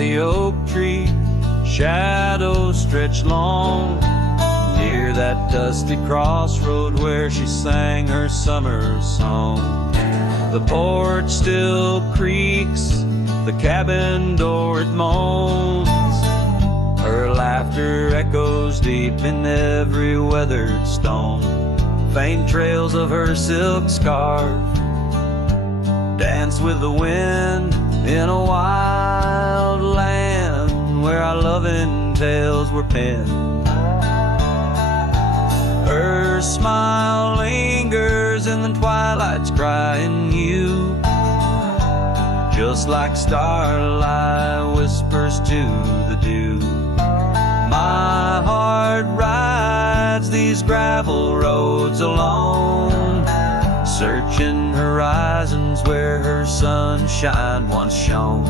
the oak tree shadows stretch long, near that dusty crossroad where she sang her summer song. The porch still creaks, the cabin door it moans, her laughter echoes deep in every weathered stone. Faint trails of her silk scarf dance with the wind in a wild land where our loving tales were penned. Her smile lingers in the twilight's crying hue, just like starlight whispers to the dew. My heart rides these gravel roads alone, searching horizons where her sunshine once shone.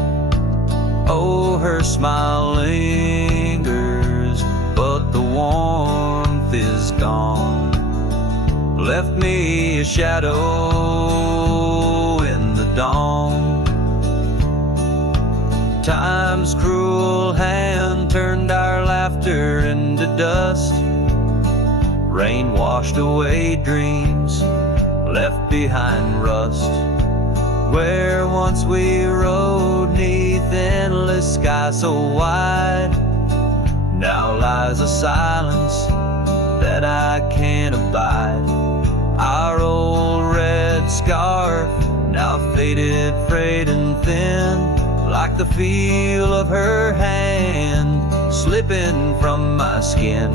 Oh, her smile lingers, but the warmth is gone. Left me a shadow in the dawn. Time's cruel hand turned our laughter into dust. Rain washed away dreams, left behind rust. Where once we rode neath endless sky so wide, now lies a silence that I can't abide. Our old red scarf, now faded, frayed and thin, like the feel of her hand slipping from my skin.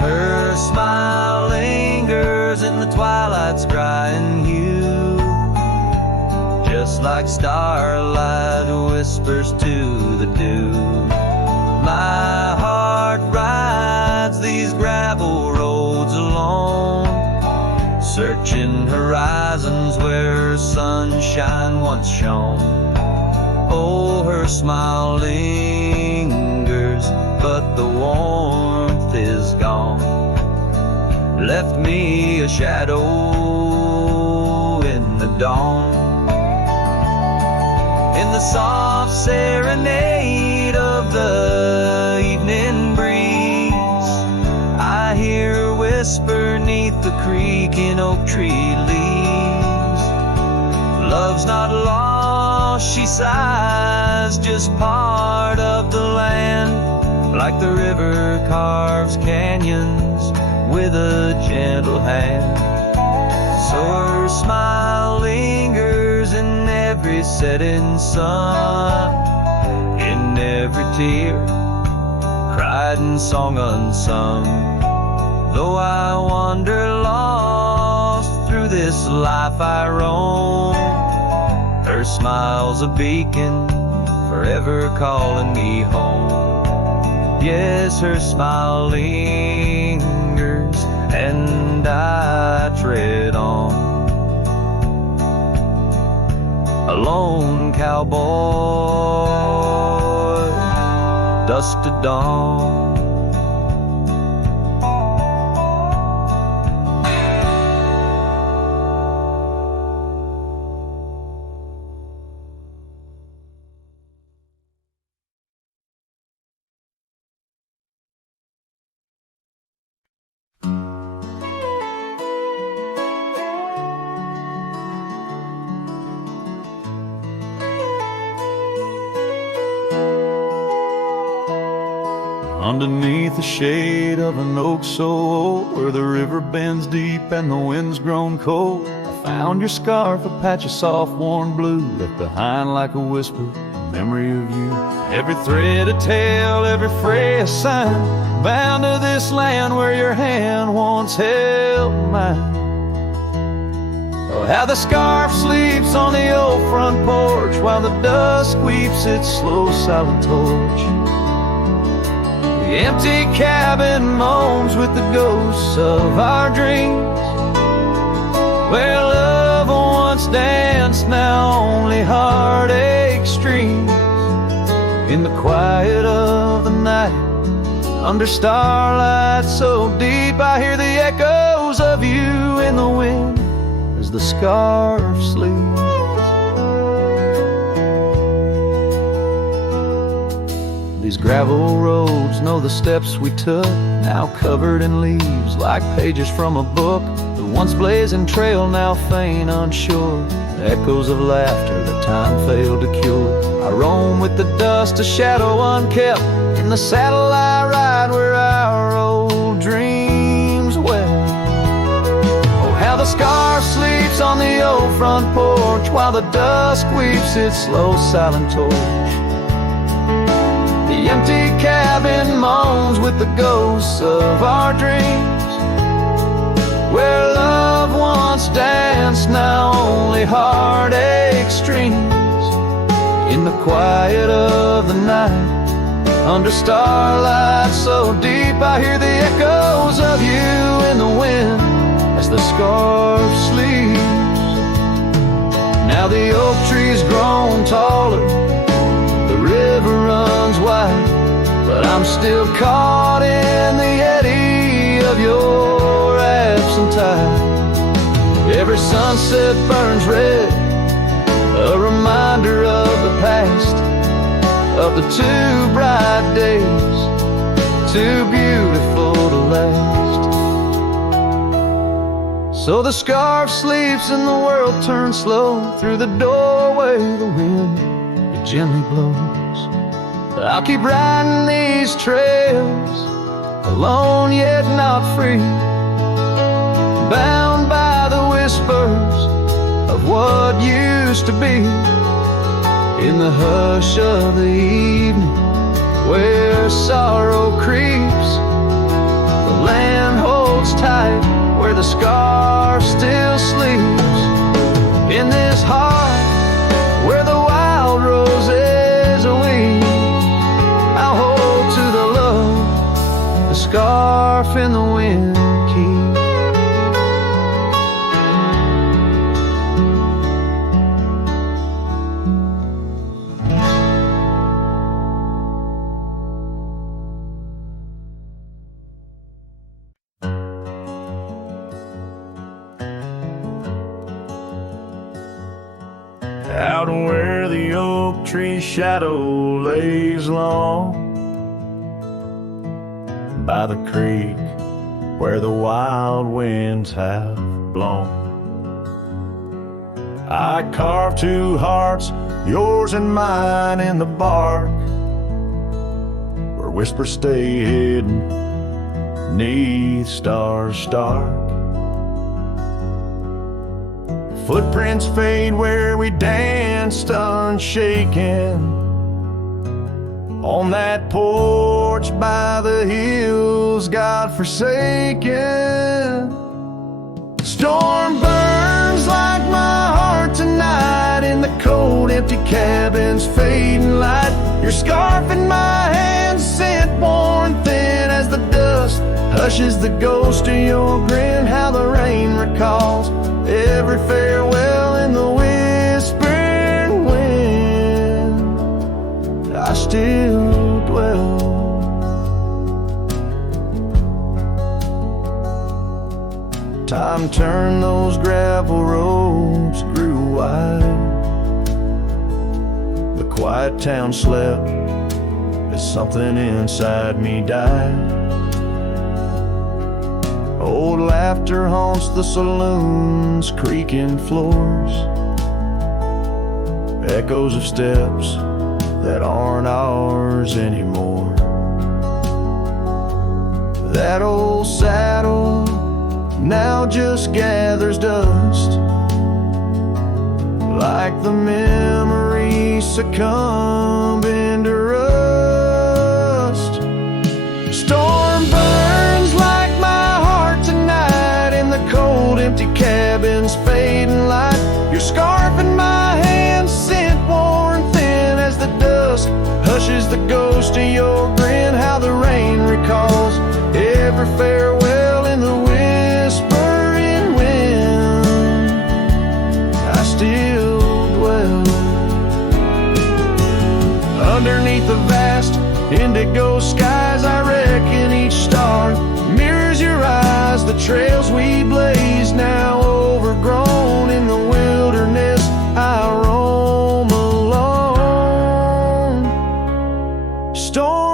Her smile lingers in the twilight's crying hue, just like starlight whispers to the dew. My heart rides these gravel roads alone, searching horizons where sunshine once shone. Oh, her smile lingers, but the warmth is gone. Left me a shadow in the dawn. In the soft serenade of the evening breeze, I hear her whisper neath the creaking oak tree leaves. Love's not lost, she sighs, just part of the land, like the river carves canyons with a gentle hand. So her smile lingers in every setting sun, in every tear cried and song unsung. Though I wander lost through this life I roam, her smile's a beacon forever calling me home. Yes, her smile lingers and I tread on. A lone cowboy, dusk to dawn. Underneath the shade of an oak so old, where the river bends deep and the wind's grown cold, I found your scarf, a patch of soft warm blue, left behind like a whisper, a memory of you. Every thread a tale, every fray a sign, bound to this land where your hand once held mine. Oh, how the scarf sleeps on the old front porch, while the dusk weeps its slow silent torch. The empty cabin moans with the ghosts of our dreams, where love once danced, now only heartache streams. In the quiet of the night, under starlight so deep, I hear the echoes of you in the wind as the scarf sleeps. These gravel roads know the steps we took, now covered in leaves like pages from a book. The once blazing trail now faint unsure, the echoes of laughter that time failed to cure. I roam with the dust, a shadow unkept, in the saddle I ride where our old dreams went. Oh, how the scar sleeps on the old front porch, while the dusk weeps its slow silent torch. The empty cabin moans with the ghosts of our dreams. Where love once danced, now only heartache streams. In the quiet of the night, under starlight so deep, I hear the echoes of you in the wind as the scarf sleeps. Now the oak tree's grown taller, the river runs wide, but I'm still caught in the eddy of your absent tide. Every sunset burns red, a reminder of the past, of the two bright days, too beautiful to last. So the scarf sleeps and the world turns slow. Through the doorway the wind, it gently blows. I'll keep riding these trails, alone yet not free, bound by the whispers of what used to be. In the hush of the evening, where sorrow creeps, the land holds tight where the scarf still sleeps. In this heart where the wild roses weep, I'll hold to the love the scarf in the wind keeps. Out where the oak tree shadow lays long, by the creek where the wild winds have blown, I carved two hearts, yours and mine, in the bark, where whispers stay hidden 'neath stars stark. Footprints fade where we danced unshaken, on that porch by the hills God-forsaken. Storm burns like my heart tonight, in the cold empty cabin's fading light. Your scarf in my hand, scent worn thin as the dust hushes the ghost of your grin. How the rain recalls every farewell in the whispering wind. I still dwell. Time turned those gravel roads, grew wide. The quiet town slept as something inside me died. Old laughter haunts the saloon's creaking floors, echoes of steps that aren't ours anymore. That old saddle now just gathers dust, like the memories succumbing to rust. Storm burns like my heart tonight, in the cold empty cabin's fading light. Your scarf in my hand, scent worn thin as the dusk hushes the ghost of your grin. How the rain recalls every farewell in the whispering wind. I still dwell underneath the vast indigo skies. I reckon each star mirrors your eyes. The trails we blaze now overgrown, in the wilderness I roam alone. Storm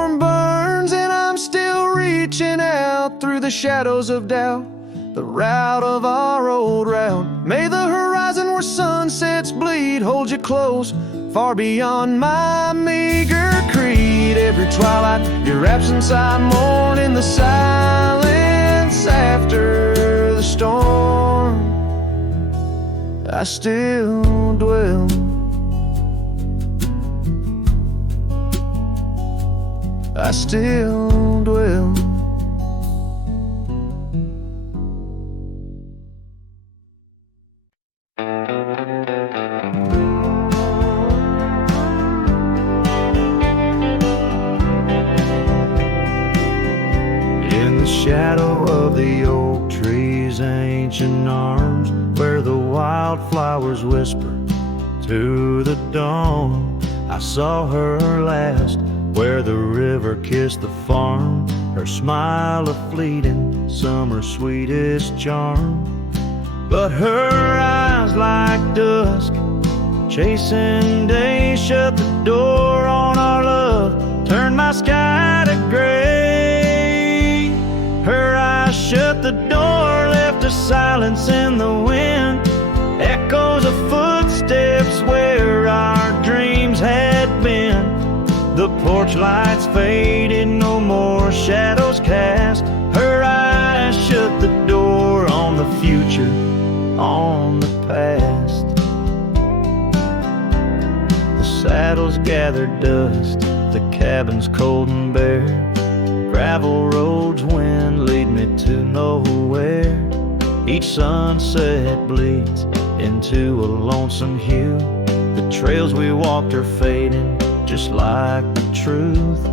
through the shadows of doubt, the route of our old route. May the horizon where sunsets bleed hold you close, far beyond my meager creed. Every twilight, your absence I mourn in the silence after the storm. I still dwell. I still dwell. In the shadow of the oak trees' ancient arms, where the wildflowers whisper to the dawn, I saw her last, where the river kissed the farm, her smile a fleeting summer's sweetest charm. But her eyes like dusk, chasing day, shut the door on our love, turned my sky to gray. Her eyes shut the door, left a silence in the wind, echoes of footsteps where our dreams had been. The porch lights faded, no more shadows cast. Her eyes shut the door on the future, on the past. The saddles gathered dust, the cabin's cold and bare. Gravel roads, wind lead me to nowhere. Each sunset bleeds into a lonesome hue. The trails we walked are fading, just like the truth.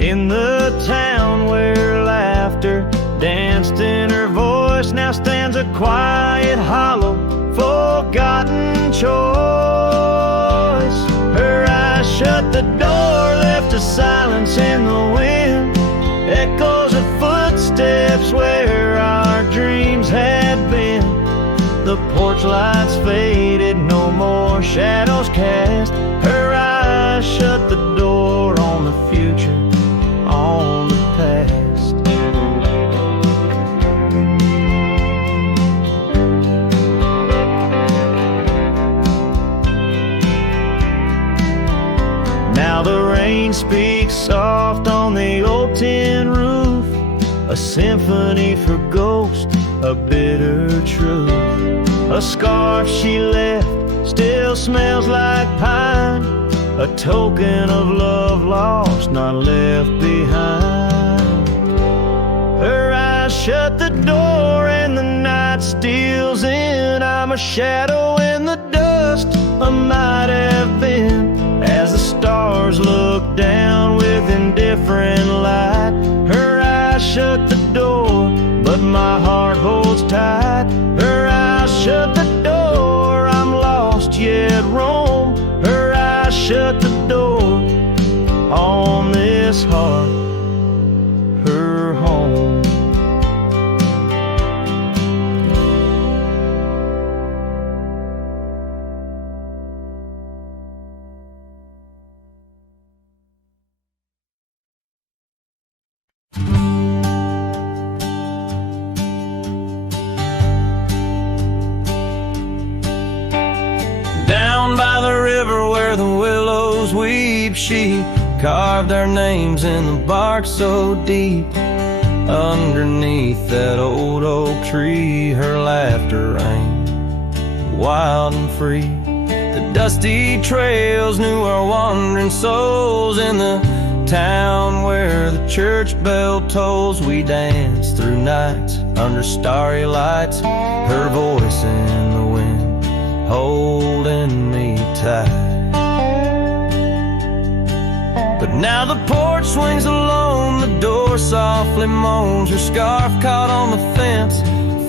In the town where laughter danced in her voice, now stands a quiet, hollow, forgotten choice. Her eyes shut the door, left a silence in the wind, echoes of footsteps where our dreams had been. The porch lights faded, no more shadows cast. Her eyes shut the door on the future, on the past. Now the rain speaks soft on the old tin roof, a symphony for ghosts, a bitter truth. A scarf she left still smells like pine, a token of love lost, not left behind. Her eyes shut the door and the night steals in. I'm a shadow in the dust, I might have been, as the stars look down with indifferent light. Her eyes shut the door, but my heart holds tight. Her eyes shut the door, I'm lost yet roam. Her eyes shut the door on this heart, her home. Down by the river where the willows weep, she carved our names in the bark so deep. Underneath that old oak tree, her laughter rang wild and free. The dusty trails knew our wandering souls. In the town where the church bell tolls, we danced through nights under starry lights. Her voice in the wind holding me tight. But now the porch swings alone, the door softly moans. Her scarf caught on the fence,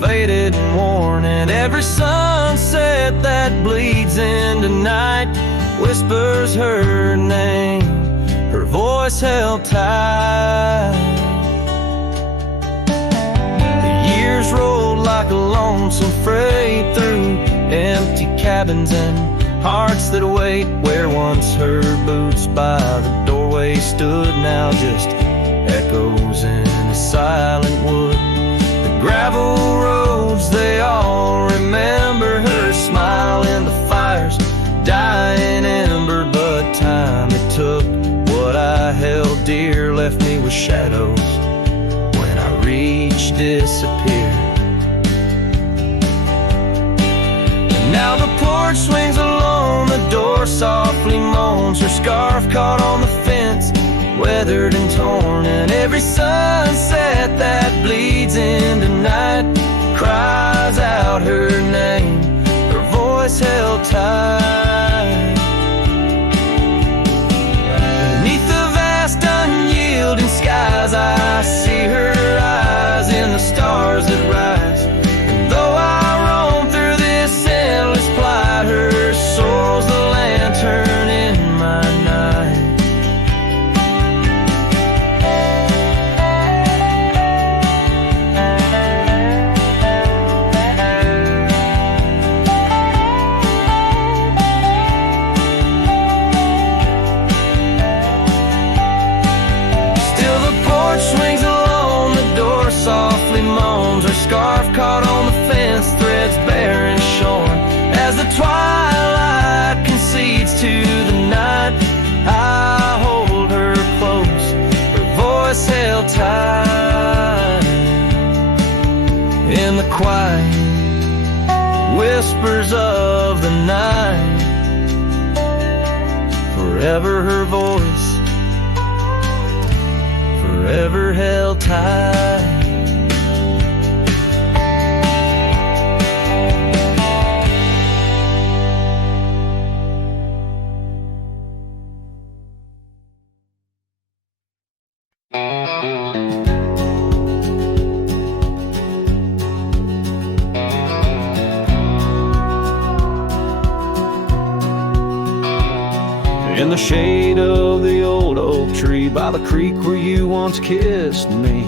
faded and worn, and every sunset that bleeds into night whispers her name, her voice held tight. The years rolled like a lonesome freight through empty cabins and hearts that wait. Where once her boots by the doorway stood, now just echoes in a silent wood. disappear. Now the porch swings alone, the door softly moans, her scarf caught on the fence, weathered and torn. And every sunset that bleeds into night cries out her name, her voice held tight. Beneath the vast unyielding skies, I see her eyes in the stars that rise. And though I roam through this endless plight, her soul's the lantern in my night. Still the porch swings alone, the door softly moans, her scarf caught on the fence, threads bare and shorn. As the twilight concedes to the night, I hold her close, her voice held tight. In the quiet whispers of the night, forever her voice, forever held tight. In the shade of the old oak tree by the creek where you once kissed me,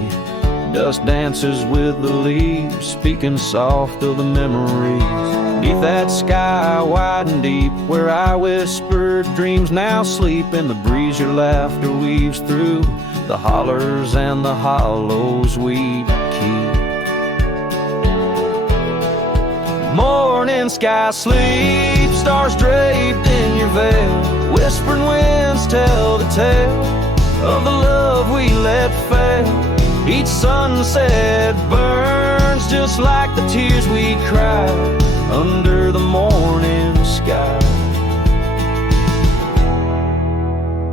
dust dances with the leaves, speaking soft of the memories. Beneath that sky wide and deep where I whispered dreams now sleep, in the breeze your laughter weaves through the hollers and the hollows we keep. Morning sky sleep, stars draped in your veil, whispering winds tell the tale of the love we let fail. Each sunset burns just like the tears we cried under the morning sky,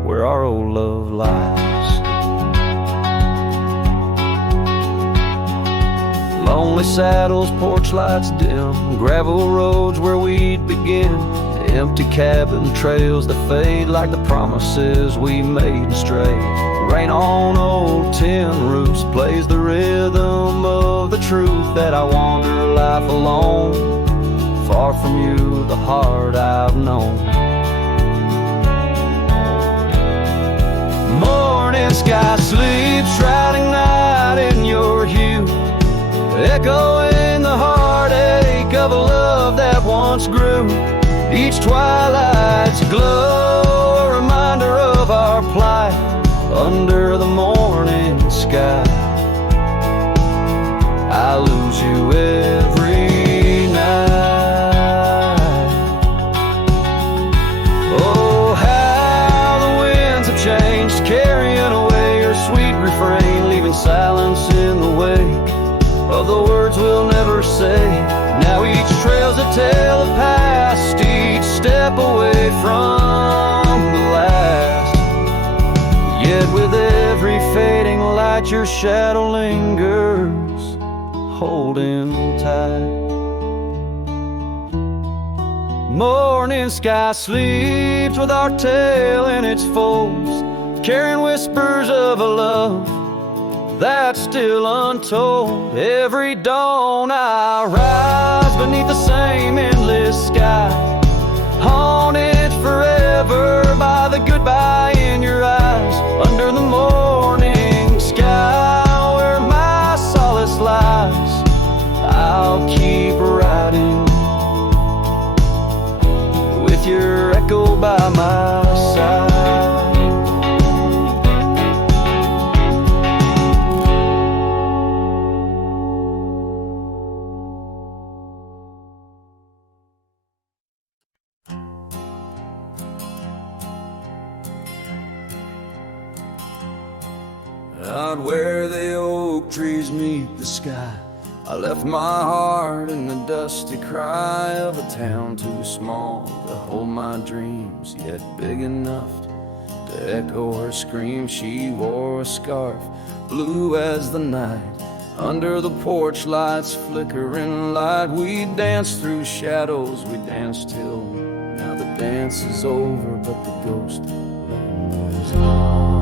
where our old love lies. Lonely saddles, porch lights dim, gravel roads where we'd begin, empty cabin trails that fade like the promises we made and strayed. Rain on old tin roofs plays the rhythm of the truth that I wander life alone, far from you, the heart I've known. Morning sky sleeps, shrouding night in your hue, echoing the heartache of a love that once grew. Each twilight's glow, a reminder of our plight under the morning sky. I lose you every night. Oh, how the winds have changed, carrying away your sweet refrain, leaving silence in the wake of the words we'll never say. Now each trail's a tale of past, each step away from the last. Yet with every fading light your shadow lingers, holding tight. Morning sky sleeps with our tale in its folds, carrying whispers of a love that's still untold. Every dawn I rise beneath the same endless sky, haunted forever by the goodbye in your eyes. Under the morning sky where my solace lies, I'll keep riding with your echo by my side. where the oak trees meet the sky. I left my heart in the dusty cry of a town too small to hold my dreams, yet big enough to echo her scream. She wore a scarf, blue as the night, under the porch lights flickering light. We danced through shadows, we danced till now the dance is over, but the ghost lingers on.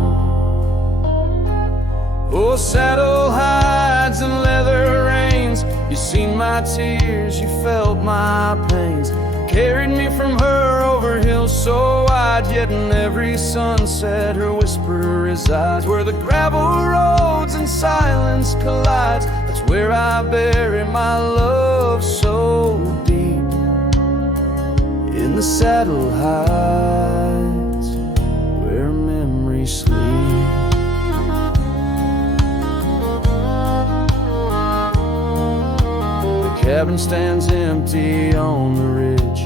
Oh, saddle hides and leather reins, you seen my tears, you felt my pains. Carried me from her over hills so wide, yet in every sunset her whisper resides. Where the gravel roads and silence collides, that's where I bury my love so deep. In the saddle hides, where memories sleep. The cabin stands empty on the ridge,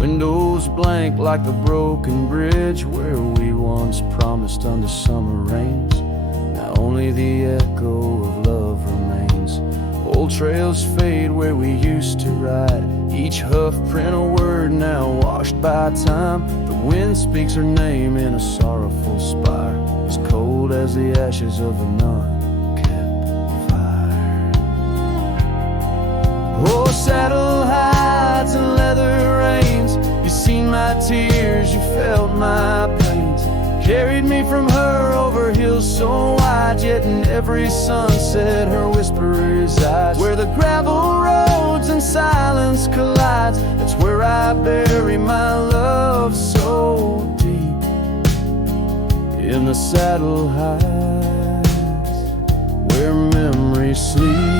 windows blank like a broken bridge. Where we once promised under summer rains, now only the echo of love remains. Old trails fade where we used to ride, each hoof print a word now washed by time. The wind speaks her name in a sorrowful spire, as cold as the ashes of a non-kept fire. Oh, saddle hides and leather reins, you seen my tears, you felt my pains. Carried me from her over hills so wide, yet in every sunset her whisper resides. Where the gravel roads and silence collides, that's where I bury my love so deep. In the saddle hides, where memories sleep.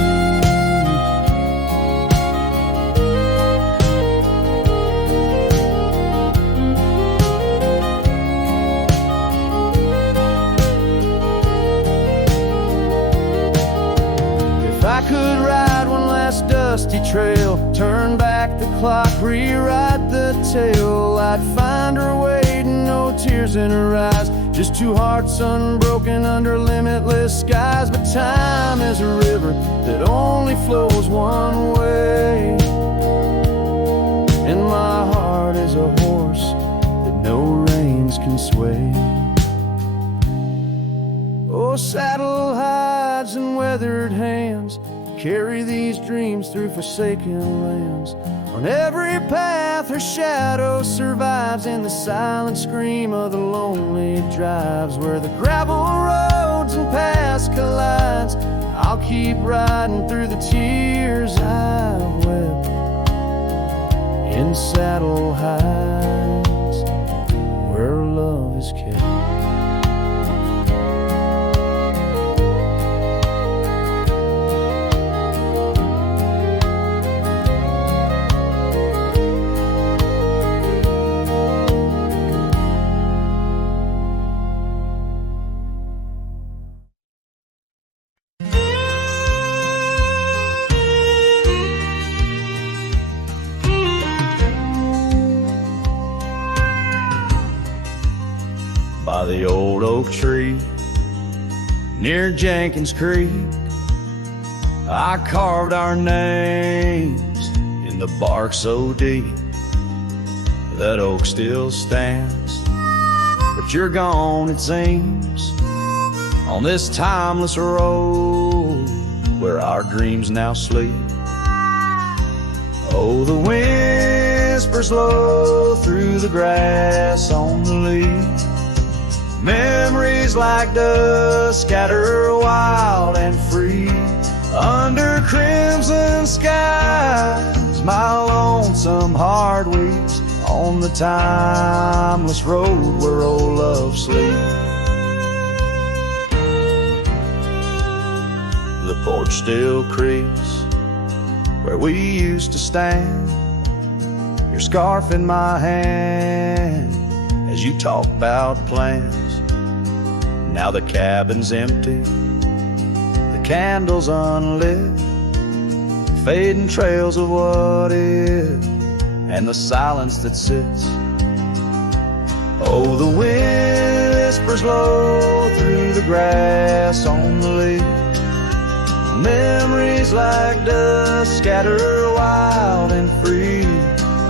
I could ride one last dusty trail, turn back the clock, rewrite the tale. I'd find her waiting, no tears in her eyes, just two hearts unbroken under limitless skies. But time is a river that only flows one way, and my heart is a horse that no reins can sway. Oh, saddle hides and weathered hands, carry these dreams through forsaken lands. On every path her shadow survives, in the silent scream of the lonely drives. Where the gravel roads and paths collides, I'll keep riding through the tears I've wept. In saddle hides, where love is kept. By the old oak tree near Jenkins Creek, I carved our names in the bark so deep. That oak still stands, but you're gone it seems, on this timeless road where our dreams now sleep. Oh, the whispers low through the grass on the leaves, memories like dust scatter wild and free. Under crimson skies, my lonesome heart weeps, on the timeless road where old love sleeps. The porch still creaks where we used to stand, your scarf in my hand as you talk about plans. Now the cabin's empty, the candles unlit, fading trails of what is, and the silence that sits. Oh, the wind whispers low through the grass on the lake. Memories like dust scatter wild and free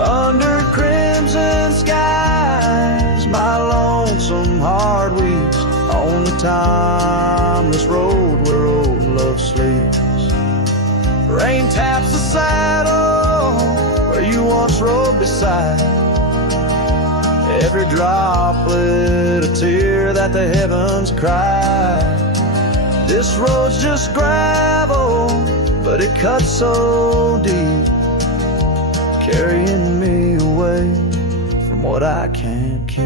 under crimson skies. My lonesome heart weeps on the timeless road where old love sleeps. Rain taps the saddle where you once rode beside. Every droplet a tear that the heavens cry. This road's just gravel, but it cuts so deep, carrying me away from what I can't keep.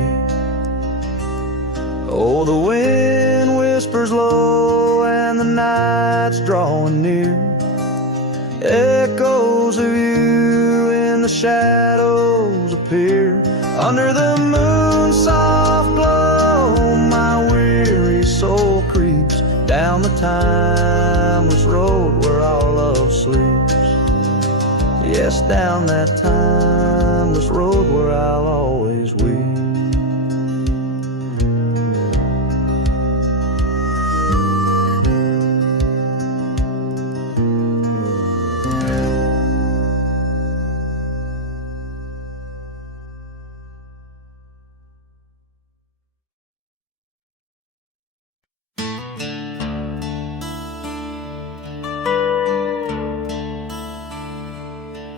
Oh, the wind whispers low and the night's drawing near. Echoes of you in the shadows appear. Under the moon's soft glow, my weary soul creeps down the timeless road where all love sleeps. Yes, down that timeless road where I'll always weep.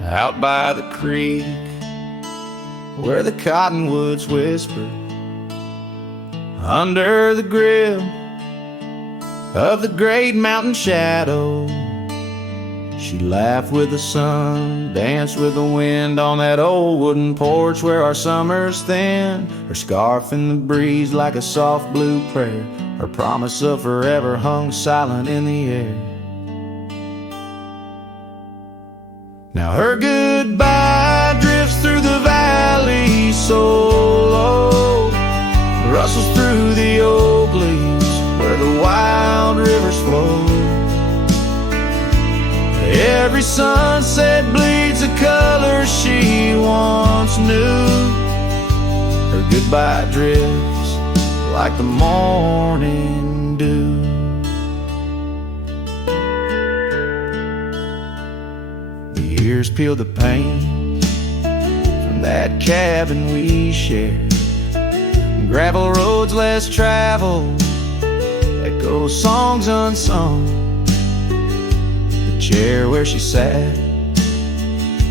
Out by the creek, where the cottonwoods whisper, under the grill of the great mountain shadow, she laughed with the sun, danced with the wind on that old wooden porch where our summers thin. Her scarf in the breeze like a soft blue prayer, her promise of forever hung silent in the air. Now her goodbye drifts through the valley so low, rustles through the oak leaves where the wild rivers flow. Every sunset bleeds a color she once knew. Her goodbye drifts like the morning dew. Years peel the paint from that cabin we shared. Gravel roads less traveled, echo songs unsung. The chair where she sat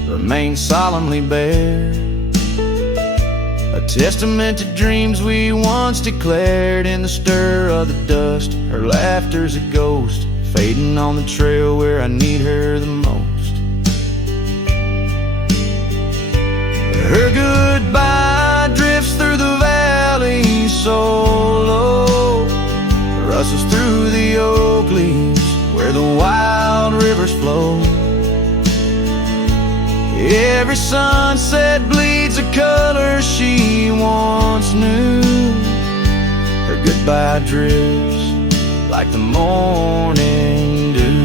remains solemnly bare, a testament to dreams we once declared. In the stir of the dust, her laughter's a ghost, fading on the trail where I need her the most. Her goodbye drifts through the valley so low, rustles through the oak leaves where the wild rivers flow. Every sunset bleeds a color she once knew. Her goodbye drifts like the morning dew.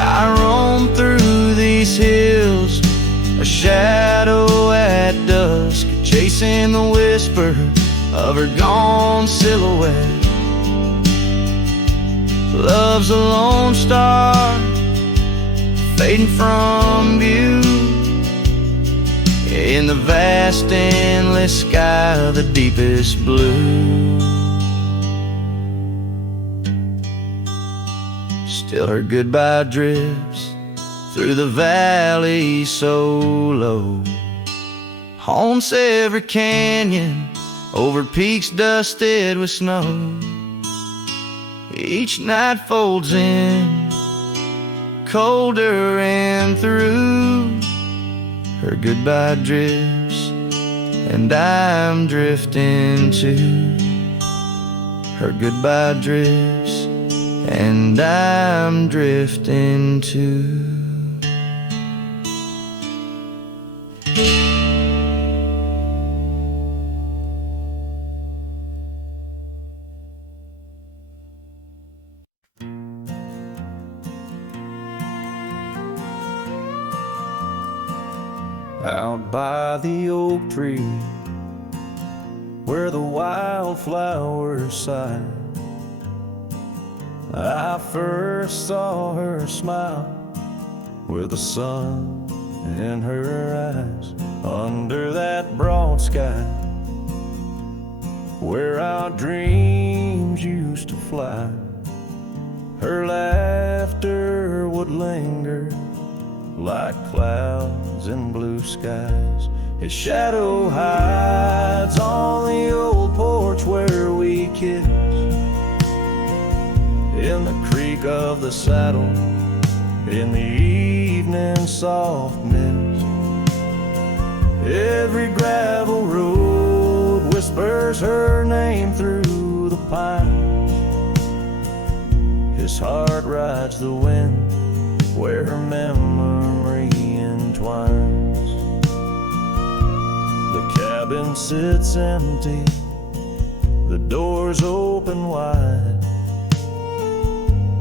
I roam through these hills, a shadow at dusk, chasing the whisper of her gone silhouette. Love's a lone star, fading from view, in the vast endless sky of the deepest blue. Still her goodbye drifts through the valley so low, haunts every canyon, over peaks dusted with snow. Each night folds in, colder and through. Her goodbye drifts, and I'm drifting too. Her goodbye drifts, and I'm drifting too. out by the oak tree where the wildflowers sigh. I first saw her smile with the sun in her eyes under that broad sky where our dreams used to fly. Her laughter would linger like clouds in blue skies. His shadow hides on the old porch where we kissed, in the creak of the saddle, in the evening soft mist. Every gravel road whispers her name through the pines. His heart rides the wind where her memory entwines. The cabin sits empty, the doors open wide,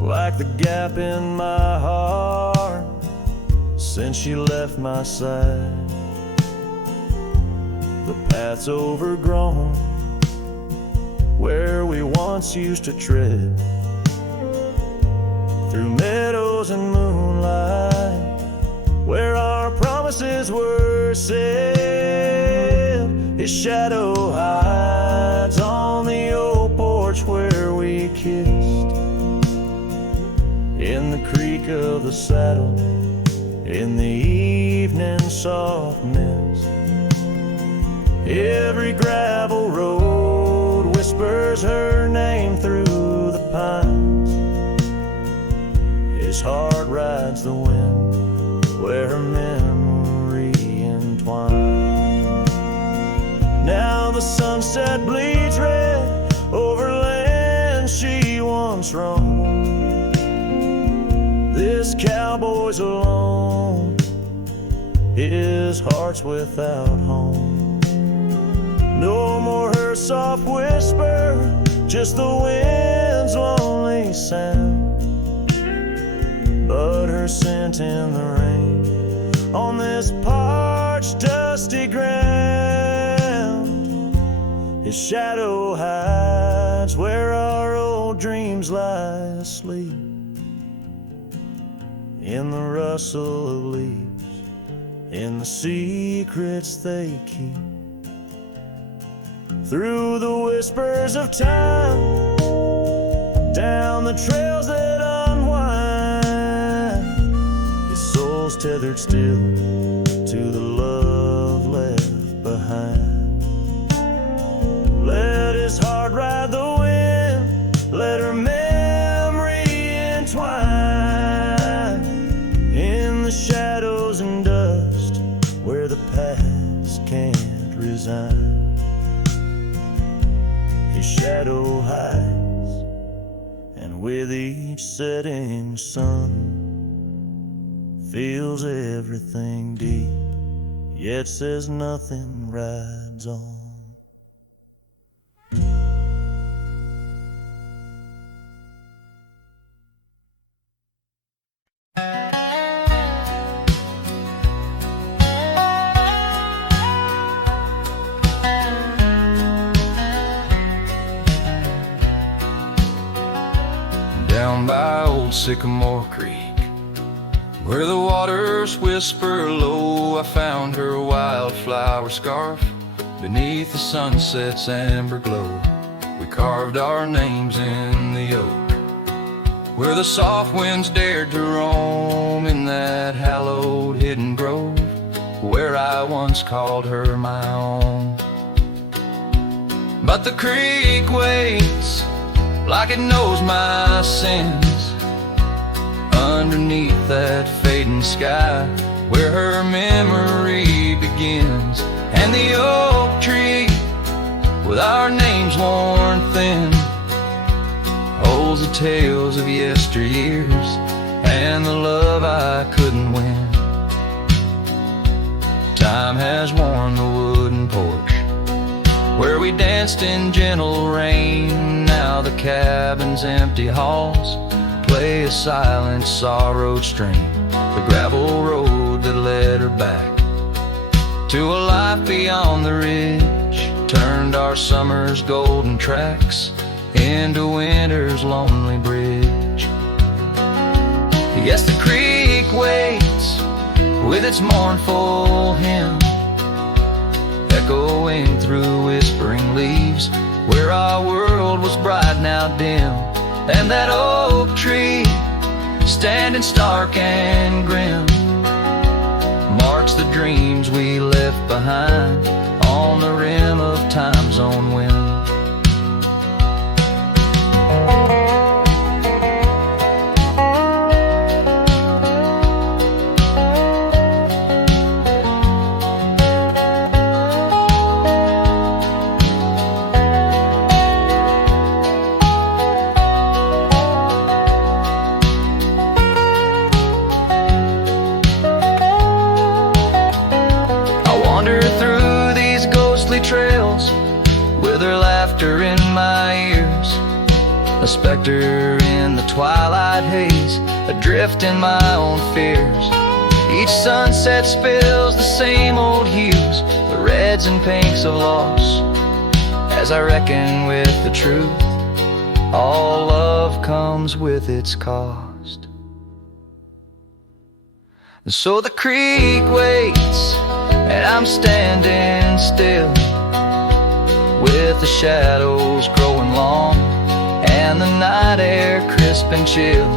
like the gap in my heart since she left my side. The path's overgrown where we once used to tread, through meadows and moonlight where our promises were said. His shadow hides on the old porch where we kissed, in the creak of the saddle, in the evening soft mist. Every gravel road whispers her name through the pines. His heart rides the wind where her memory entwines. Now the sunset bleeds red over land she once roamed. This cowboy's alone, his heart's without home. No more her soft whisper, just the wind's lonely sound, but her scent in the rain on this parched, dusty ground. His shadow hides where our old dreams lie asleep, in the rustle of leaves, in the secrets they keep. Through the whispers of time, down the trails that unwind, his soul's tethered still to the love left behind. Let his heart ride the wind, let her memory entwine, in the shadows and dust where the past can't resign. His shadow hides, and with each setting sun, feels everything deep, yet says nothing, rides on. Down by old Sycamore Creek, where the waters whisper low, I found her wildflower scarf beneath the sunset's amber glow. We carved our names in the oak, where the soft winds dared to roam, in that hallowed hidden grove, where I once called her my own. But the creek waits like it knows my sins, underneath that fading sky, where her memory begins. And the oak tree, with our names worn thin, holds the tales of yesteryears and the love I couldn't win. Time has worn the wooden porch where we danced in gentle rain. Now the cabin's empty halls play a silent sorrowed strain. The gravel road that led her back to a life beyond the ridge. Turned our summer's golden tracks into winter's lonely bridge. Yes, the creek waits with its mournful hymn, echoing through whispering leaves, where our world was bright now dim. And that oak tree, standing stark and grim, marks the dreams we left behind on the rim of time's own wind. Trails with her laughter in my ears, a specter in the twilight haze, adrift in my own fears. Each sunset spills the same old hues, the reds and pinks of loss, as I reckon with the truth, all love comes with its cost. And so the creek waits, and I'm standing still, with the shadows growing long and the night air crisp and chill.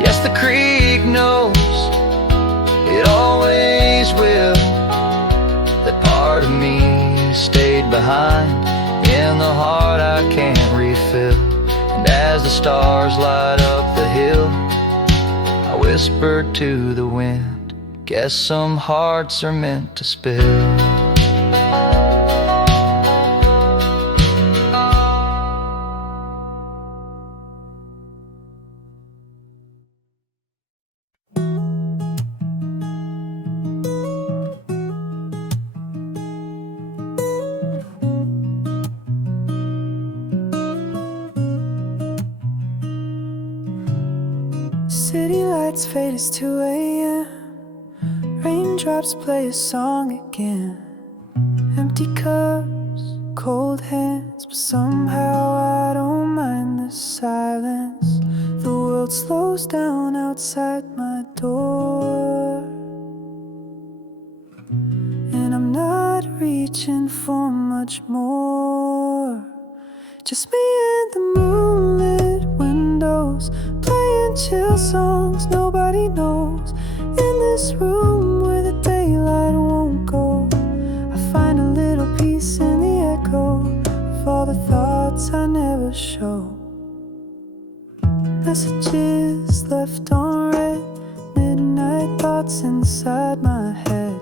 Yes, the creek knows, it always will, that part of me stayed behind in the heart I can't refill. And as the stars light up the hill, I whispered to the wind, guess some hearts are meant to spill. City lights fade as 2 a.m. Raindrops play a song again. Empty cups, cold hands, but somehow I don't mind the silence. The world slows down outside my door, and I'm not reaching for much more. Just me and the moonlit windows, playing chill songs nobody knows. In this room where the daylight won't go, I find a little peace in the echo of all the thoughts I never show. Messages left on read, midnight thoughts inside my head.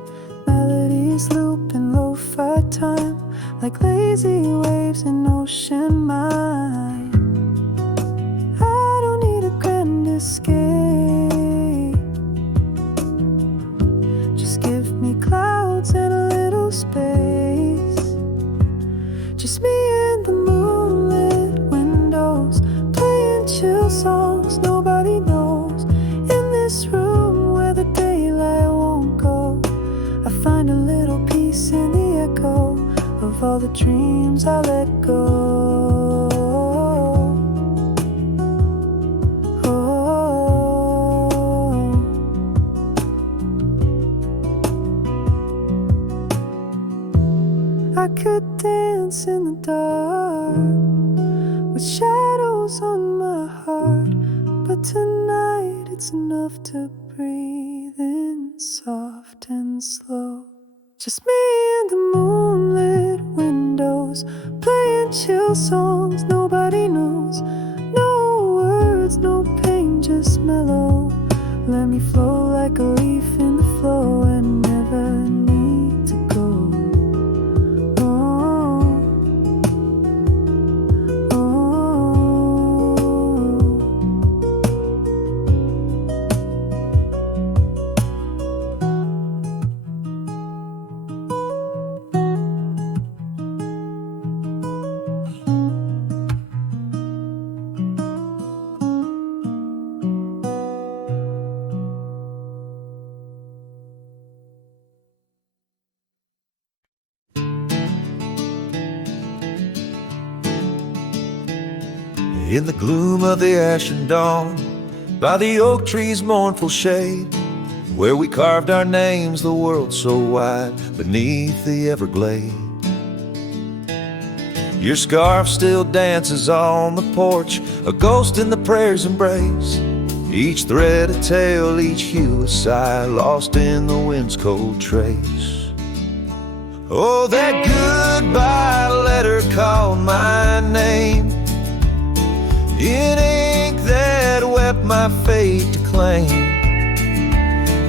Melodies loop in lo-fi time, like lazy waves in ocean mind. I don't need a grand escape, just give me clouds and a little space. Just me and the moonlit windows, playing chill songs nobody knows. In this room where the daylight won't go, I find a little peace in the echo of all the dreams I let go. I could dance in the dark with shadows on my heart, but tonight it's enough to breathe in soft and slow. Just me and the moonlit windows, playing chill songs nobody knows. No words, no pain, just mellow. Let me flow like a leaf in the flow and never need to go. In the gloom of the ashen dawn, by the oak tree's mournful shade, where we carved our names, the world so wide, beneath the Everglade. Your scarf still dances on the porch, a ghost in the prayer's embrace. Each thread a tale, each hue a sigh, lost in the wind's cold trace. Oh, that goodbye letter called my name, in ink that wept my fate to claim.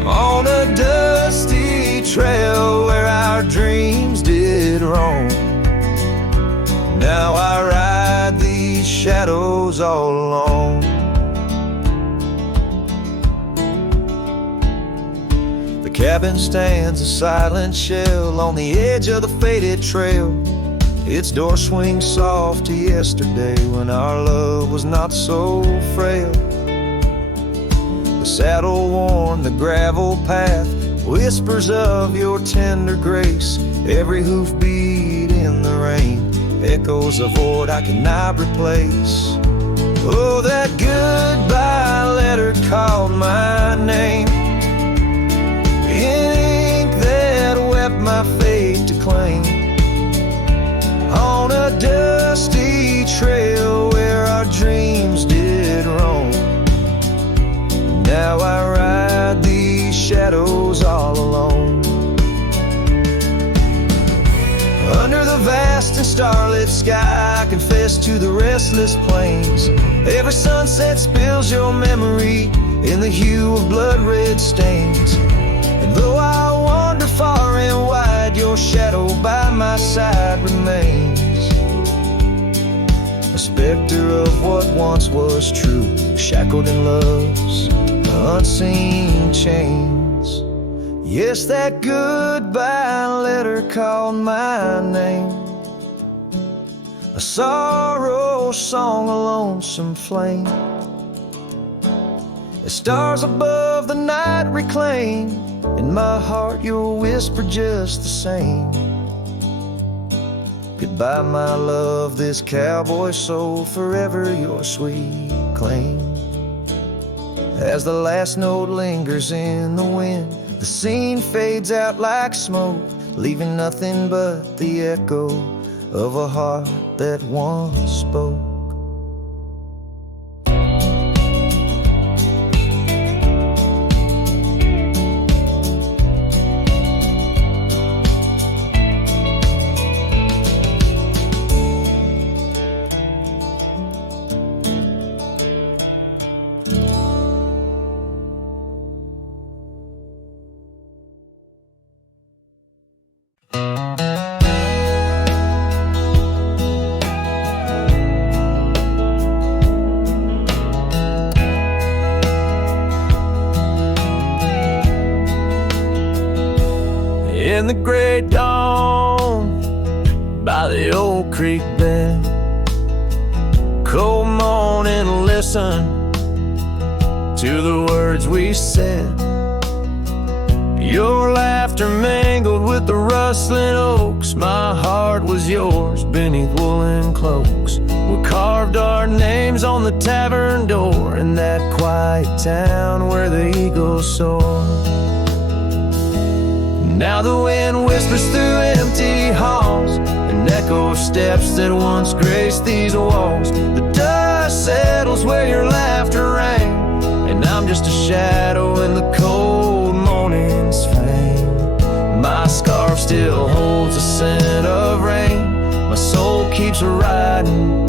On a dusty trail where our dreams did roam, now I ride these shadows all alone. The cabin stands a silent shell on the edge of the faded trail. Its door swings soft to yesterday when our love was not so frail. The saddle worn, the gravel path, whispers of your tender grace. Every hoofbeat in the rain, echoes of what I cannot replace. Oh, that goodbye letter called my name, in ink that wept my fate to claim. On a dusty trail where our dreams did roam, now I ride these shadows all alone. Under the vast and starlit sky, I confess to the restless plains. Every sunset spills your memory in the hue of blood-red stains. And though I wander far and wide, your shadow by my side remains, a specter of what once was true, shackled in love's unseen chains. Yes, that goodbye letter called my name, a sorrow song, a lonesome flame. As stars above the night reclaim, in my heart you'll whisper just the same. Goodbye, my love, this cowboy soul, forever your sweet claim. As the last note lingers in the wind, the scene fades out like smoke, leaving nothing but the echo of a heart that once spoke. In the great dawn, by the old creek bed, cold morning, listen to the words we said. Your laughter mingled with the rustling oaks. My heart was yours beneath woolen cloaks. We carved our names on the tavern door in that quiet town where the eagles soar. Now the wind whispers through empty halls, an echo of steps that once graced these walls. The dust settles where your laughter rang, and I'm just a shadow in the cold morning's flame. My scarf still holds the scent of rain. My soul keeps riding,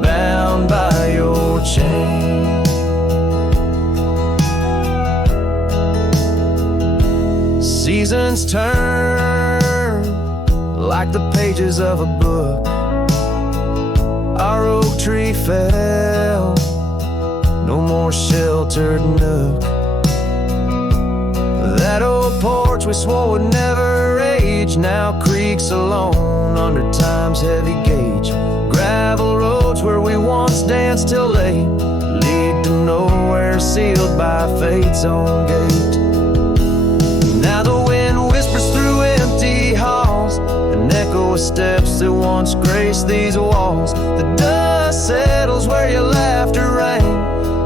bound by your chain. Seasons turn like the pages of a book. Our oak tree fell, no more sheltered nook. That old porch we swore would never age now creaks alone under time's heavy gauge. Gravel roads where we once danced till late lead to nowhere, sealed by fate's own gate. Now the wind whispers through empty halls, an echo of steps that once graced these walls. The dust dust settles where your laughter rang,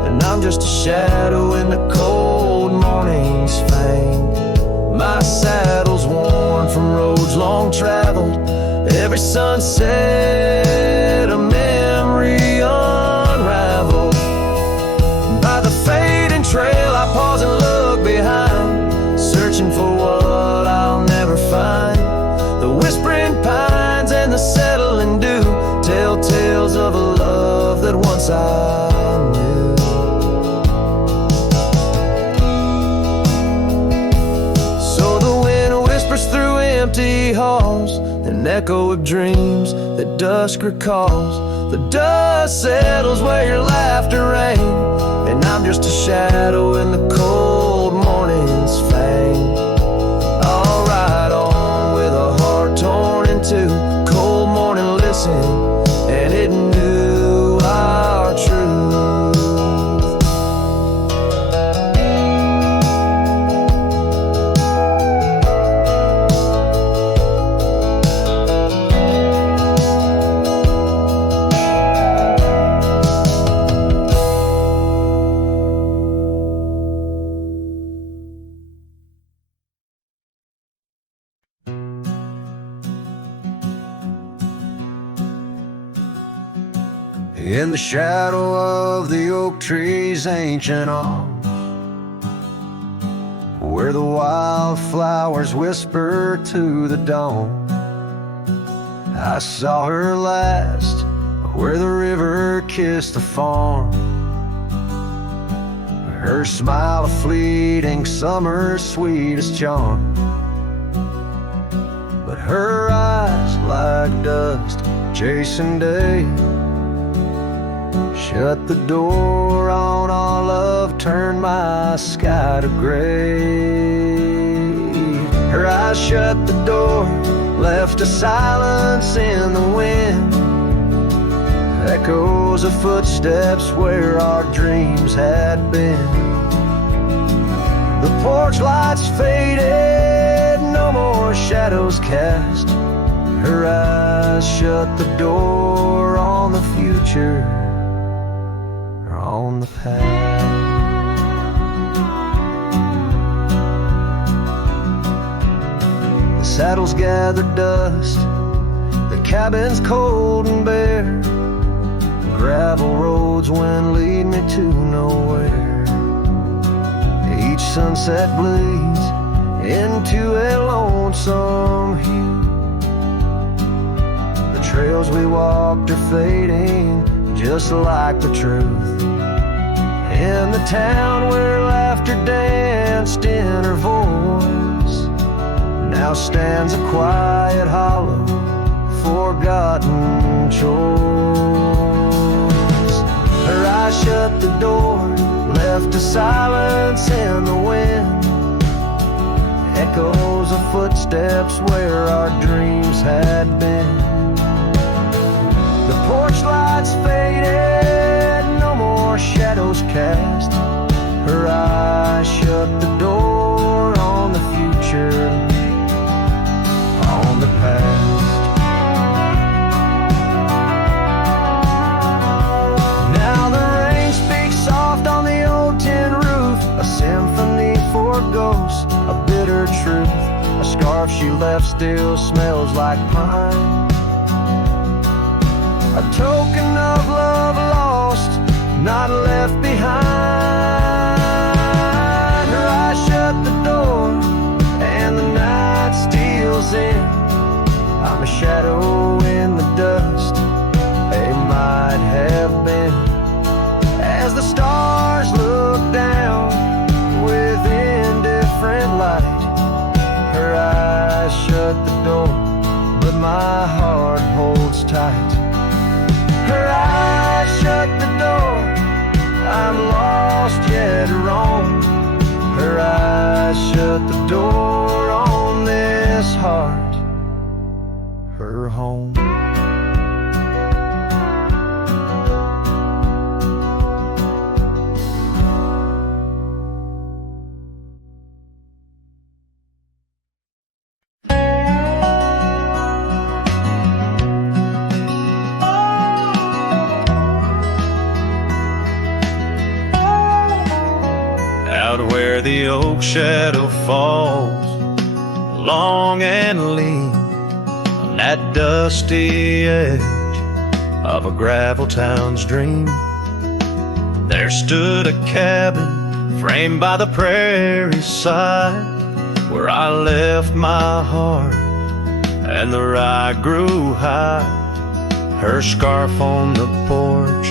and I'm just a shadow in the cold morning's fang. My saddle's worn from roads long traveled, every sunset a memory unraveled. By the fading trail I pause and look behind, searching for what I'll never find. The whispering pines and the settling dew tell tales of a love that once I knew. So the wind whispers through empty halls, an echo of dreams that dusk recalls. The dust settles where your laughter rang, and I'm just a shadow in the cold morning's fang. I'll ride on with a heart torn in two, cold morning listened, and it knew our truth. In the shadow of the oak tree's ancient arms, where the wildflowers whisper to the dawn, I saw her last, where the river kissed the farm. Her smile a fleeting summer's sweetest charm, but her eyes like dust chasing day shut the door on our love, turned my sky to gray. Her eyes shut the door, left a silence in the wind, echoes of footsteps where our dreams had been. The porch lights faded, no more shadows cast. Her eyes shut the door on the future, on the past. The saddles gathered dust, the cabin's cold and bare, gravel roads went lead me to nowhere. Each sunset bleeds into a lonesome hue. The trails we walked are fading just like the truth. In the town where laughter danced in her voice, now stands a quiet hollow, forgotten choice. Her eyes shut the door, left a silence in the wind, echoes of footsteps where our dreams had been. The porch lights faded, no more shadows cast. Her eyes shut the door on the future, on the past. Now the rain speaks soft on the old tin roof, a symphony for ghosts, a bitter truth. A scarf she left still smells like pine, a token of love lost, not left behind. Her eyes shut the door, and the night steals in. I'm a shadow in the dust, a might have been. As the stars look down with indifferent light, her eyes shut the door, but my heart holds tight. Her eyes shut the door, I'm lost yet wrong. Her eyes shut the door on this heart, her home. out where the oak shadow falls, long and lean, on that dusty edge of a gravel town's dream. There stood a cabin framed by the prairie side, where I left my heart and the rye grew high. Her scarf on the porch,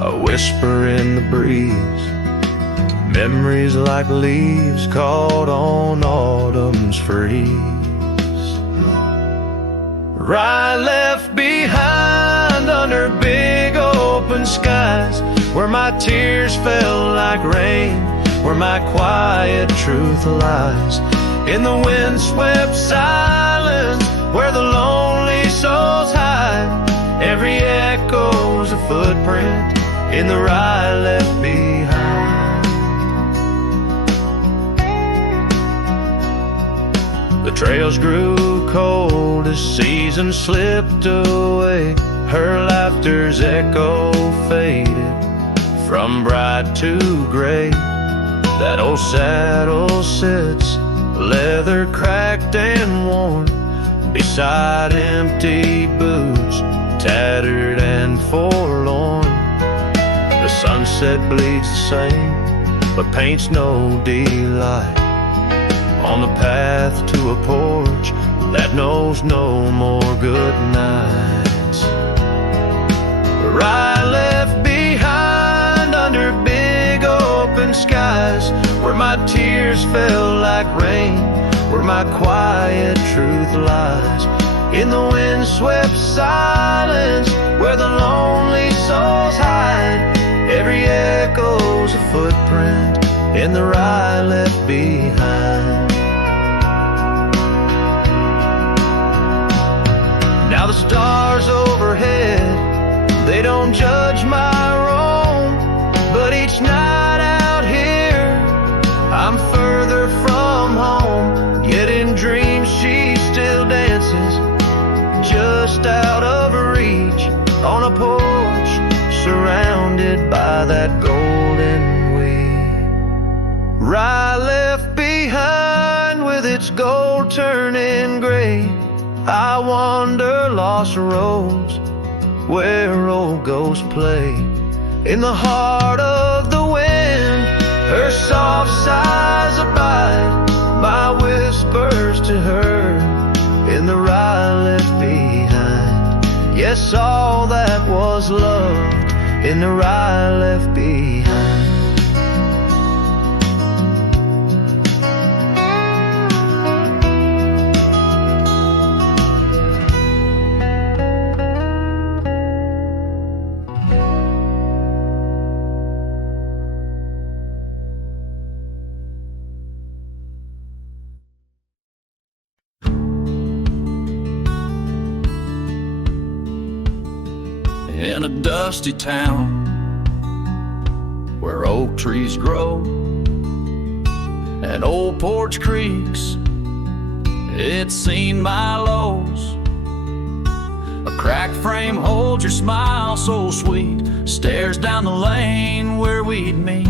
a whisper in the breeze, memories like leaves caught on autumn's freeze. Rye left behind under big open skies, where my tears fell like rain, where my quiet truth lies. In the windswept silence, where the lonely souls hide, every echo's a footprint in the rye left behind. The trails grew cold as season slipped away. Her laughter's echo faded from bright to gray. That old saddle sits, leather cracked and worn, beside empty boots, tattered and forlorn. The sunset bleeds the same, but paints no delight on the path to a porch that knows no more good nights. Rye left behind under big open skies, where my tears fell like rain, where my quiet truth lies. In the windswept silence, where the lonely souls hide, every echo's a footprint in the rye left behind. Now the stars overhead, they don't judge my wrong, but each night out here I'm further from home. Yet in dreams she still dances, just out of reach, on a porch surrounded by that golden wheat. Rye left behind with its gold turning gray, I wander lost roads where old ghosts play. In the heart of the wind, her soft sighs abide, my whispers to her in the rye left behind. Yes, all that was loved in the rye left behind. In a dusty town where oak trees grow and old porch creaks, it's seen my lows. A cracked frame holds your smile so sweet, stares down the lane where we'd meet.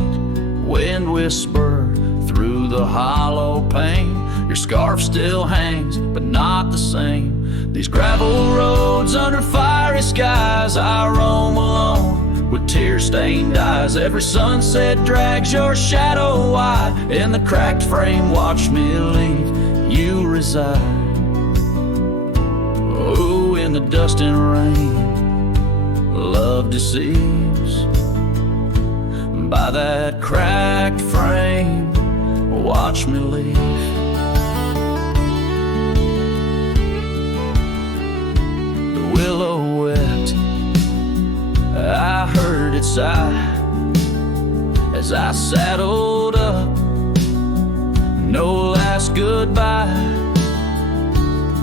Wind whisper through the hollow pane, your scarf still hangs but not the same. These gravel roads under fiery skies, I roam alone with tear-stained eyes. Every sunset drags your shadow wide, in the cracked frame watch me leave, you reside. Oh, in the dust and rain, love deceives. By that cracked frame, watch me leave. Willow wept, I heard it sigh as I saddled up. No last goodbye.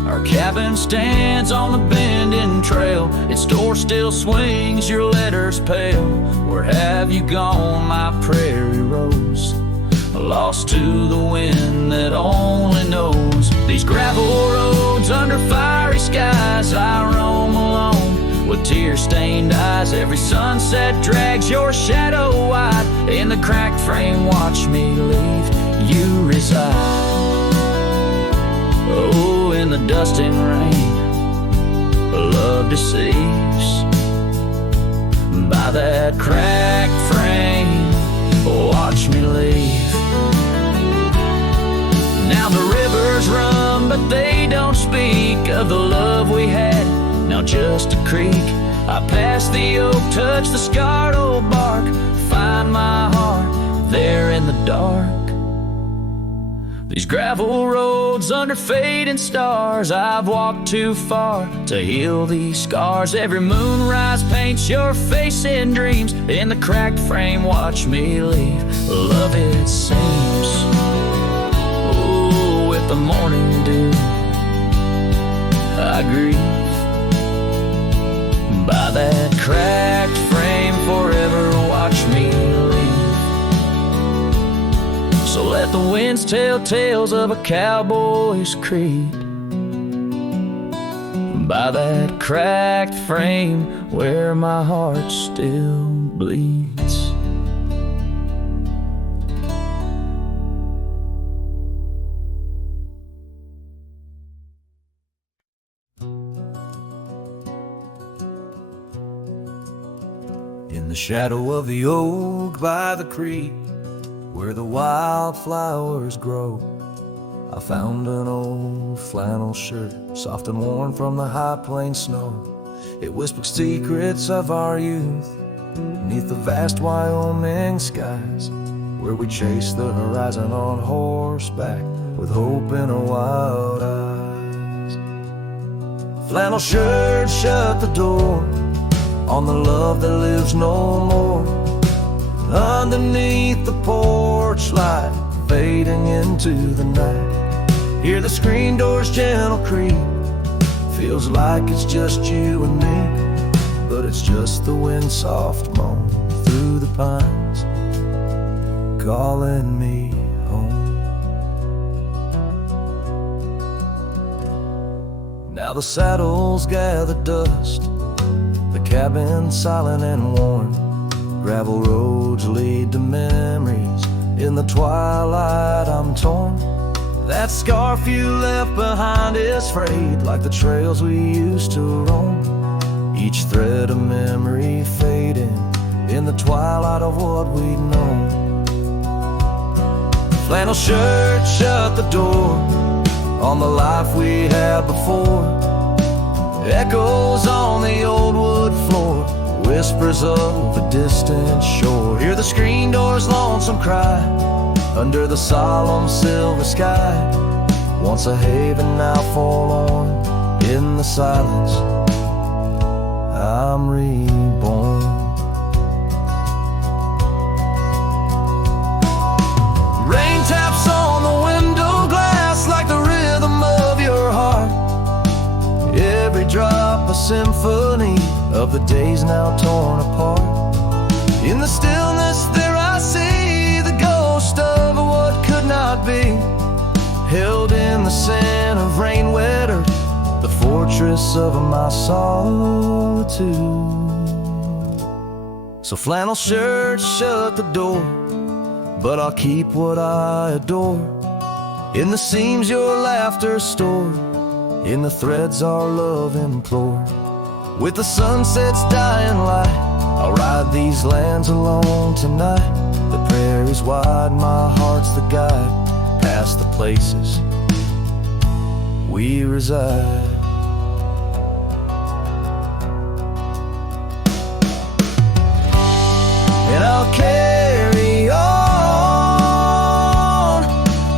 Our cabin stands on the bending trail, its door still swings, your letters pale. Where have you gone, my prairie rose? Lost to the wind that only knows. These gravel roads under fiery skies, I roam alone with tear-stained eyes. Every sunset drags your shadow wide. In the cracked frame, watch me leave, you reside. Oh, in the dust and rain, love deceives. By that cracked frame, watch me leave. Now the rivers run, but they don't speak of the love we had. Now just a creek. I pass the oak, touch the scarred old bark, find my heart there in the dark. These gravel roads under fading stars, I've walked too far to heal these scars. Every moonrise paints your face in dreams. In the cracked frame, watch me leave. Love, it seems, oh, with the morning dew I grieve. By that cracked frame, forever watch me leave. So let the winds tell tales of a cowboy's creed. By that cracked frame where my heart still bleeds. In the shadow of the oak by the creek, where the wildflowers grow, I found an old flannel shirt, soft and worn from the high plain snow. It whispered secrets of our youth, beneath the vast Wyoming skies, where we chased the horizon on horseback, with hope in our wild eyes. Flannel shirt shut the door on the love that lives no more. Underneath the porch light, fading into the night, hear the screen door's gentle creak. Feels like it's just you and me, but it's just the wind soft moan through the pines, calling me home. Now the saddles gather dust, the cabin silent and worn. Gravel roads lead to memories. In the twilight I'm torn. That scarf you left behind is frayed, like the trails we used to roam. Each thread a memory fading in the twilight of what we'd known. Flannel shirt shut the door on the life we had before. Echoes on the old wood floor, whispers of a distant shore. Hear the screen door's lonesome cry under the solemn silver sky. Once a haven, now forlorn. In the silence, I'm reborn. Rain taps on the window glass like the rhythm of your heart. Every drop a symphony of the days now torn apart. In the stillness there I see the ghost of what could not be, held in the scent of rain-wet earth, the fortress of my solitude. So flannel shirt shut the door, but I'll keep what I adore. In the seams your laughter stored, in the threads our love implored. With the sunset's dying light, I'll ride these lands alone tonight. The prairie's wide, my heart's the guide, past the places we reside. And I'll carry on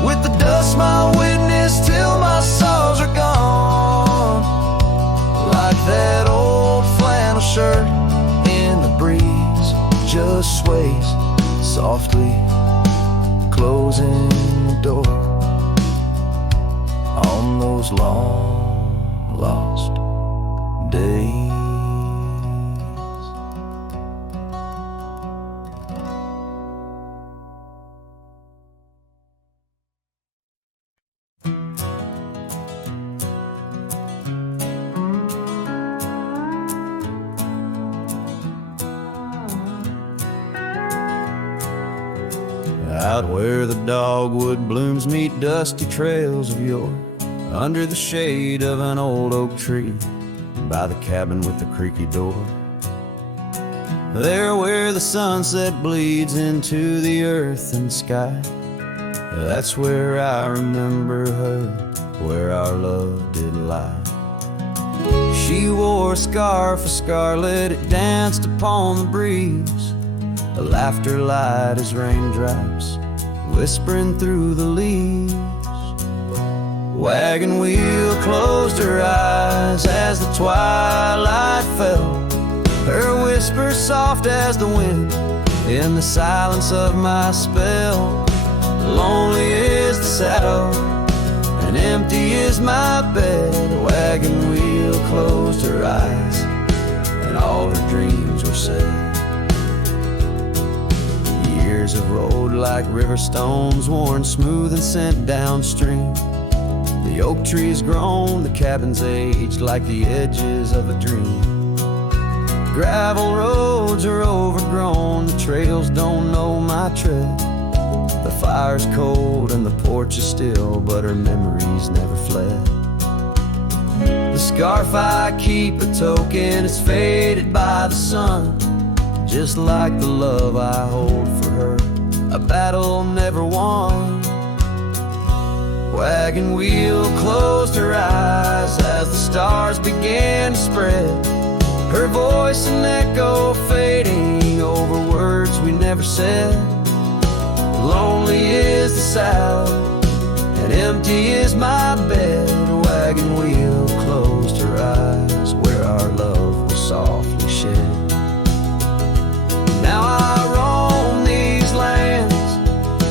with the dust my witness till my sorrows are gone. Like that old flannel shirt in the breeze, just sways softly, closing the door on those long lost days. Out where the dogwood blooms meet dusty trails of yore, under the shade of an old oak tree, by the cabin with the creaky door. There where the sunset bleeds into the earth and sky, that's where I remember her, where our love did lie. She wore a scarf of scarlet, it danced upon the breeze, a laughter light as raindrops whispering through the leaves. Wagon wheel closed her eyes as the twilight fell, her whisper soft as the wind in the silence of my spell. Lonely is the saddle and empty is my bed. The wagon wheel closed her eyes and all her dreams were said. Years have rolled like river stones, worn smooth and sent downstream. The oak tree's grown, the cabin's aged like the edges of a dream. Gravel roads are overgrown, the trails don't know my tread. The fire's cold and the porch is still, but her memories never fled. The scarf I keep a token, it's faded by the sun, just like the love I hold for her, a battle never won. Wagon wheel closed her eyes as the stars began to spread, her voice an echo fading over words we never said. Lonely is the saddle and empty is my bed. A wagon wheel closed her eyes where our love was softly shed. Now I roam these lands,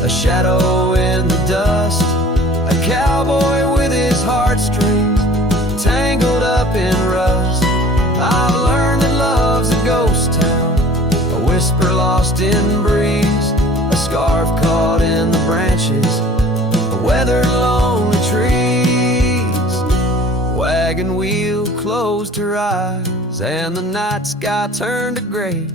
a shadow in the dust, a cowboy with his heartstrings tangled up in rust. I've learned that love's a ghost town, a whisper lost in breeze, a scarf caught in the branches, a weathered lonely trees. Wagon wheel closed her eyes and the night sky turned to gray,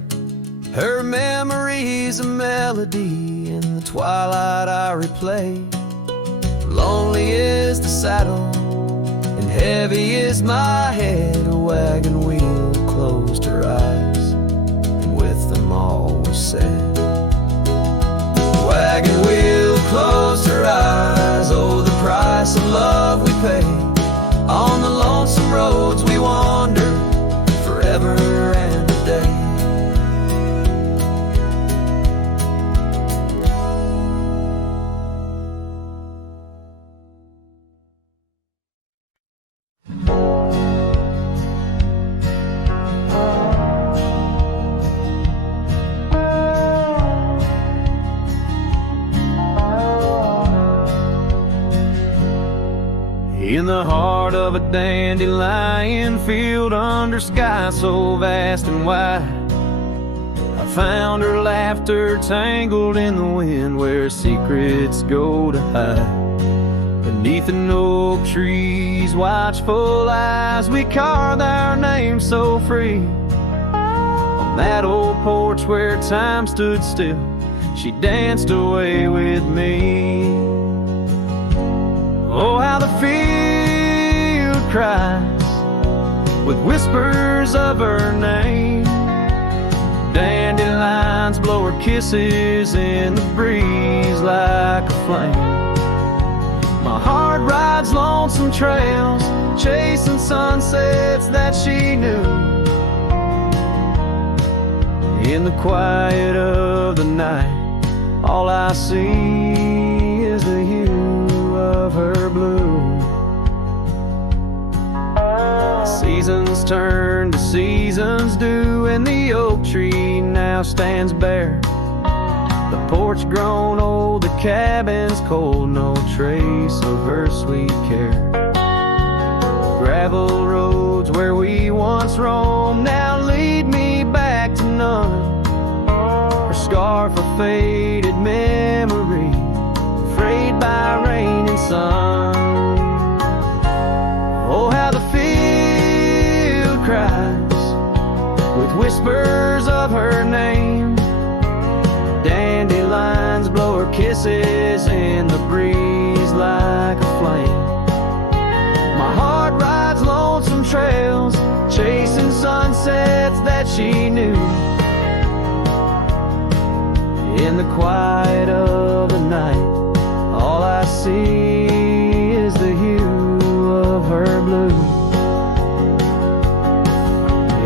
her memory's a melody in the twilight I replay. Lonely is the saddle and heavy is my head. A wagon wheel closed her eyes and with them all was said. Wagon wheel closed her eyes, oh the price of love we pay. On the lonesome roads we wander forever and a day. In the heart of a dandelion field under sky so vast and wide, I found her laughter tangled in the wind where secrets go to hide. Beneath an oak tree's watchful eyes we carved our names so free. On that old porch where time stood still, she danced away with me. Oh, how the field cries with whispers of her name. Dandelions blow her kisses in the breeze like a flame. My heart rides lonesome trails, chasing sunsets that she knew. In the quiet of the night, all I see is the hue of her blue. Seasons turn to seasons do, and the oak tree now stands bare. The porch grown old, the cabin's cold, no trace of her sweet care. Gravel roads where we once roamed now lead me back to none. Her scarf a faded memory, frayed by rain and sun. Oh, how the field cries with whispers of her name. Dandelions blow her kisses kisses in the breeze like a flame. My heart rides lonesome trails, chasing sunsets that she knew. In the quiet of the night, all I see is the hue of her blue.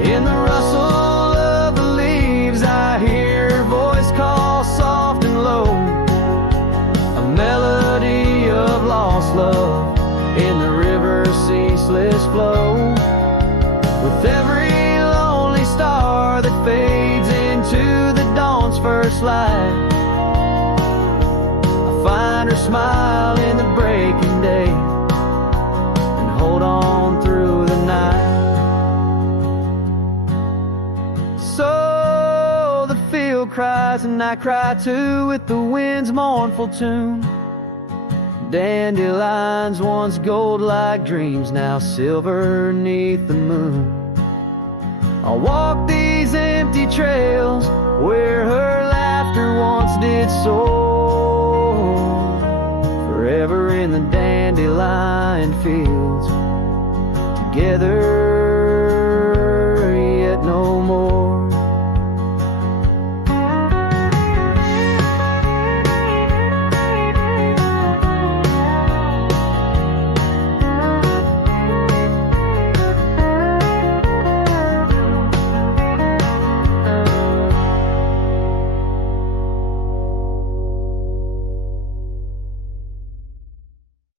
In the rustle of the leaves, I hear her voice call soft and low, a melody of lost love in the river's ceaseless flow. With every lonely star that fades into the dawn's first light, I find her smile in the breaking day and hold on through the night. So the field cries and I cry too, with the wind's mournful tune. Dandelions once gold like dreams, now silver 'neath the moon. I'll walk these empty trails where her laughter once did soar, forever in the dandelion fields, together